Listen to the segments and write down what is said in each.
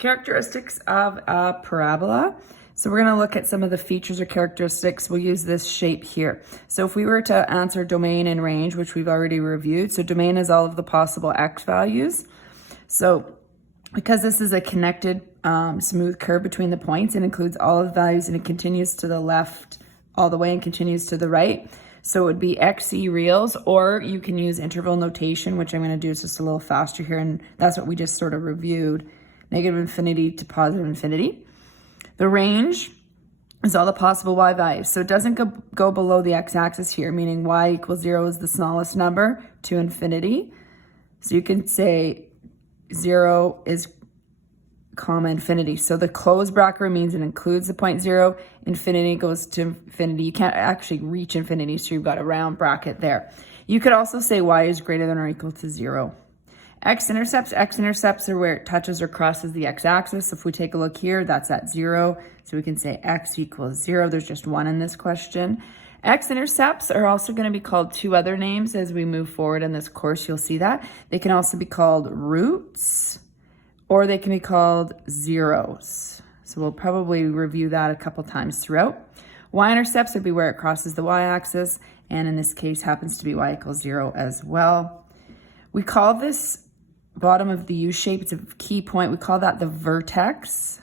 Characteristics of a parabola. So we're going to look at some of the features or characteristics. We'll use this shape here. So if we were to answer domain and range, which we've already reviewed, so domain is all of the possible x values. So because this is a connected smooth curve between the points, it includes all of the values and it continues to the left all the way and continues to the right. So it would be XE reals, or you can use interval notation, which I'm going to do just a little faster here. And that's what we just sort of reviewed. Negative infinity to positive infinity. The range is all the possible y values. So it doesn't go below the x-axis here, meaning y equals 0 is the smallest number to infinity. So you can say 0 is comma infinity. So the closed bracket means it includes the point 0. Infinity goes to infinity. You can't actually reach infinity, so you've got a round bracket there. You could also say y is greater than or equal to 0. X-intercepts are where it touches or crosses the x-axis. So if we take a look here, that's at 0. So we can say x equals 0. There's just one in this question. X-intercepts are also going to be called two other names as we move forward in this course. You'll see that. They can also be called roots, or they can be called zeros. So we'll probably review that a couple times throughout. Y-intercepts would be where it crosses the y-axis, and in this case happens to be y equals 0 as well. We call this bottom of the U shape, it's a key point, we call that the vertex.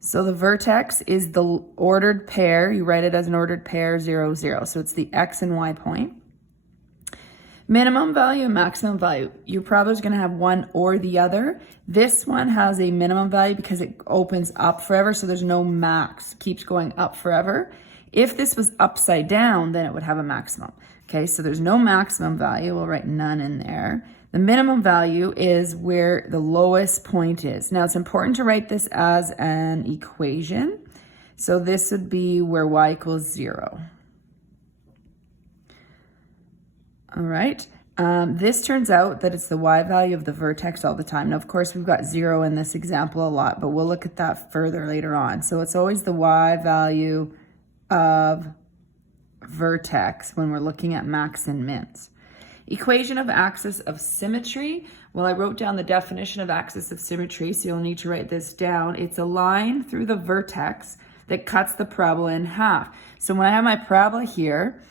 So the vertex is the ordered pair, you write it as an ordered pair 0, 0. So it's the x and y point. Minimum value and maximum value. Your parabola is going to have one or the other. This one has a minimum value because it opens up forever, so there's no max, keeps going up forever. If this was upside down, then it would have a maximum. Okay, so there's no maximum value. We'll write none in there. The minimum value is where the lowest point is. Now, it's important to write this as an equation. So this would be where y equals 0. All right. This turns out that it's the y value of the vertex all the time. Now, of course, we've got 0 in this example a lot, but we'll look at that further later on. So it's always the y value of vertex when we're looking at max and mins. Equation of axis of symmetry. Well, I wrote down the definition of axis of symmetry, so you'll need to write this down. It's a line through the vertex that cuts the parabola in half. So when I have my parabola here,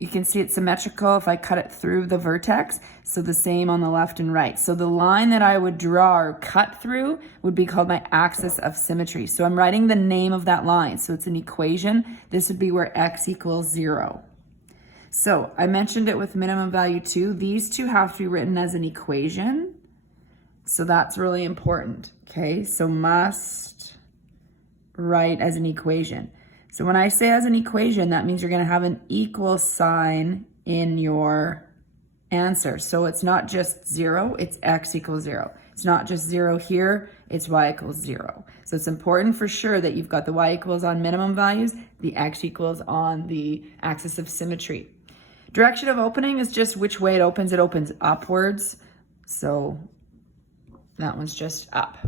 you can see it's symmetrical if I cut it through the vertex. So the same on the left and right. So the line that I would draw or cut through would be called my axis of symmetry. So I'm writing the name of that line. So it's an equation. This would be where x equals 0. So I mentioned it with minimum value 2. These two have to be written as an equation. So that's really important. Okay, so must write as an equation. So when I say as an equation, that means you're going to have an equal sign in your answer. So it's not just 0, it's x equals 0. It's not just 0 here, it's y equals 0. So it's important for sure that you've got the y equals on minimum values, the x equals on the axis of symmetry. Direction of opening is just which way it opens. It opens upwards. So that one's just up.